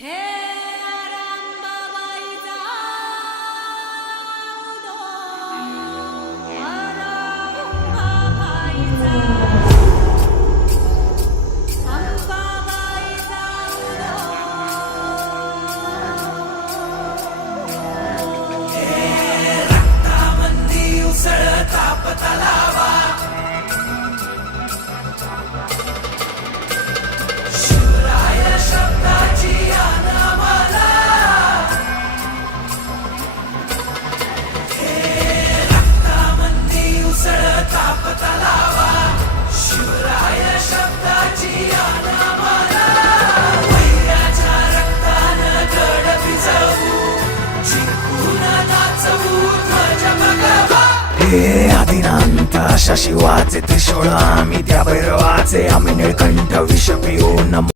हे आरांबाबाईचा उदो, आरांबाबाईचा, अंबाबाईचा उदो. रक्तामंदी उसळता पतलावा, शिवराय शब्दाची आन आम्हाला. हे रक्तामंदी उसळता पतलावा, शिवराय शब्दाची आन आम्हाला. वैराच्या रक्तानं गड भिजवू, जिंकून नाचवू ध्वज भगवा. हे आदिनांत अशा शिवाचे त्रिशूळ आम्ही, त्या भैरवाचे आम्ही निळकंठ विष पिऊ.